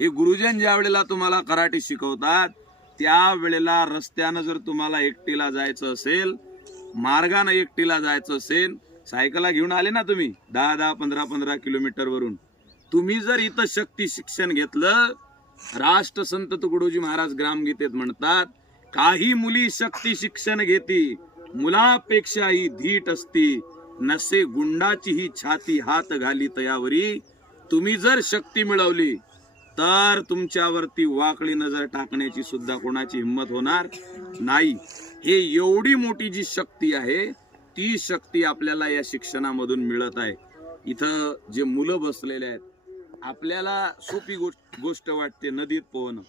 हे गुरुजन ज्या वेळेला तुम्हाला कराटे शिकवतात त्या वेळेला रस्त्यानं जर तुम्हाला एकटीला जायचं असेल, मार्गाने एकटीला जायचं असेल, सायकला घेऊन आले ना तुम्ही 10-10, 15-15 किलोमीटर वरून, तुम्ही जर इथं शक्ती शिक्षण घेतलं, राष्ट्रसंत तुकडोजी महाराज ग्रामगीतेत म्हणतात, काही मुली शक्ती शिक्षण घेती, मुलापेक्षाही धीट असती, नसे गुंडाची ही छाती हात घाली तयावरी. तुम्ही जर शक्ती मिळवली तर तुमच्यावरती वाकडी नजर टाकण्याची सुद्धा कोणाची हिंमत होणार नाही. हे एवढी मोठी जी शक्ती आहे ती शक्ती आपल्याला या शिक्षणामधून मिळत आहे. इथं जे मुलं बसलेले आहेत, आपल्याला सोपी गोष्ट वाटते नदीत पोहणं,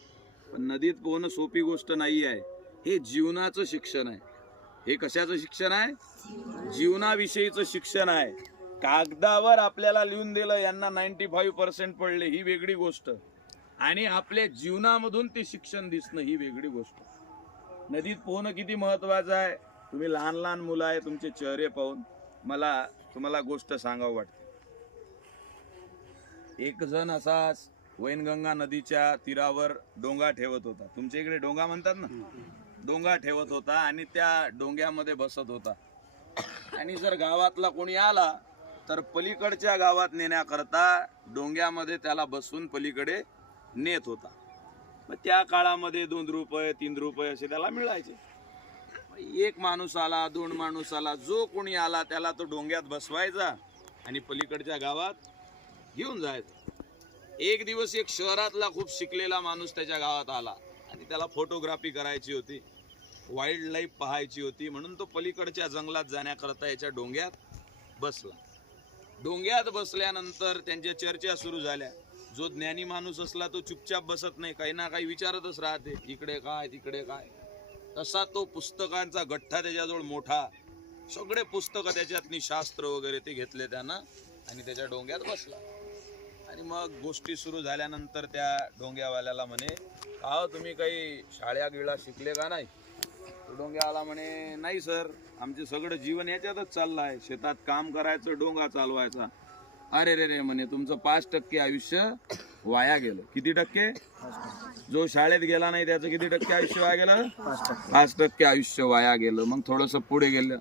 पण नदीत पोहणं सोपी गोष्ट नाही आहे. हे जीवनाचं शिक्षण आहे. हे कशाचं शिक्षण आहे? जीवनाविषयीचं शिक्षण आहे. कागदावर आपल्याला लिहून दिलं यांना 95% पडले, ही वेगळी गोष्ट, आणि आपल्या जीवनामधून ते शिक्षण दिसणं ही वेगळी गोष्ट. नदीत पोहणं किती महत्वाचं आहे. तुम्ही लहान लहान मुलं आहे, तुमचे चेहरे पाहून मला तुम्हाला गोष्ट सांगावं वाटते. एक जण असाच वैनगंगा नदीच्या तीरावर डोंगा ठेवत होता. तुमच्या इकडे डोंगा म्हणतात ना, डोंगा ठेवत होता आणि त्या डोंग्यामध्ये बसत होता. आणि जर गावातला कोणी आला तर पलीकडच्या गावात नेण्याकरता डोंग्यामध्ये त्याला बसवून पलीकडे नेत होता. मग त्या काळामध्ये 2 रुपये 3 रुपये असे त्याला मिळायचे. एक माणूस आला, 2 माणूस आला, जो कोणी आला त्याला तो डोंग्यात बसवायचा आणि पलीकडच्या गावात घेऊन जायचा. एक दिवस एक शहरातला खूप शिकलेला माणूस त्याच्या गावात आला आणि त्याला फोटोग्राफी करायची होती, वाईल्ड लाईफ पाहायची होती, म्हणून तो पलीकडच्या जंगलात जाण्याकरता याच्या डोंग्यात बसला. डोंग्यात बसल्यानंतर त्यांच्या चर्चा सुरू झाल्या. जो ज्ञानी माणूस असला तो चुपचाप बसत नाही, काही ना काही विचारतच राहते, इकडे काय तिकडे काय. तसा तो पुस्तकांचा गठ्ठा त्याच्याजवळ मोठा, सगळे पुस्तकं त्याच्यातनी शास्त्र वगैरे ते घेतले त्यानं आणि त्याच्या डोंग्यात बसला. आणि मग गोष्टी सुरू झाल्यानंतर त्या डोंग्यावाल्याला म्हणे, का तुम्ही काही शाळा गिळा शिकले का नाही? तो डोंग्यावाला म्हणे, नाही सर, आमचे सगळं जीवन याच्यातच चाललं आहे, शेतात काम करायचं, डोंगा चालवायचा. अरे रे रे म्हणे, तुमचं 5% आयुष्य वाया गेलं. किती टक्के? जो शाळेत गेला नाही त्याचं किती टक्के आयुष्य वाया गेलं? 5% आयुष्य वाया गेलं. मग थोडंसं पुढे गेलं,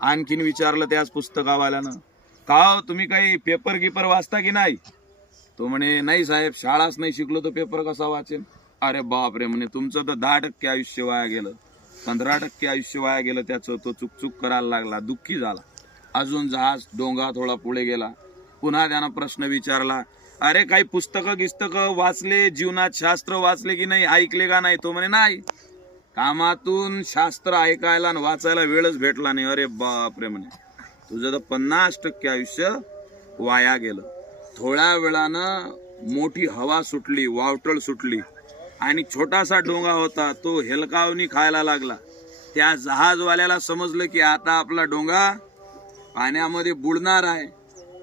आणखीन विचारलं त्याच पुस्तकावाल्यानं, का तुम्ही काही पेपर गिपर वाचता की नाही? तो म्हणे, नाही साहेब, शाळाच नाही शिकलो तर पेपर कसा वाचेल? अरे बाप रे म्हणे, तुमचं तर 10% आयुष्य वाया गेलं, 15% आयुष्य वाया गेलं त्याचं. तो चुकचुक करायला लागला, दुःखी झाला. अजून जहाज डोंगा थोडा पुढे गेला, पुन्हा त्यानं प्रश्न विचारला, अरे काही पुस्तकं वाचले, जीवनात शास्त्र वाचले की नाही, ऐकले का नाही? तो म्हणे, नाही, कामातून शास्त्र ऐकायला आणि वाचायला वेळच भेटला नाही. अरे बाप रे म्हणे, तुझं तर 50% आयुष्य वाया गेलं. थोड्या वेळानं मोठी हवा सुटली, वावटळ सुटली आणि छोटासा डोंगा होता तो हेलकावणी खायला लागला. त्या जहाजवाल्याला समजलं की आता आपला डोंगा पाण्यामध्ये बुडणार आहे.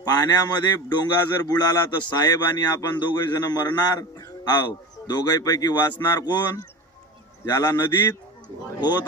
पाण्यामध्ये डोंगा जर बुडाला तर साहेब आणि आपण दोघे जण मरणार आहो. दोघांपैकी वाचणार कोण? ज्याला नदीत होत आहे.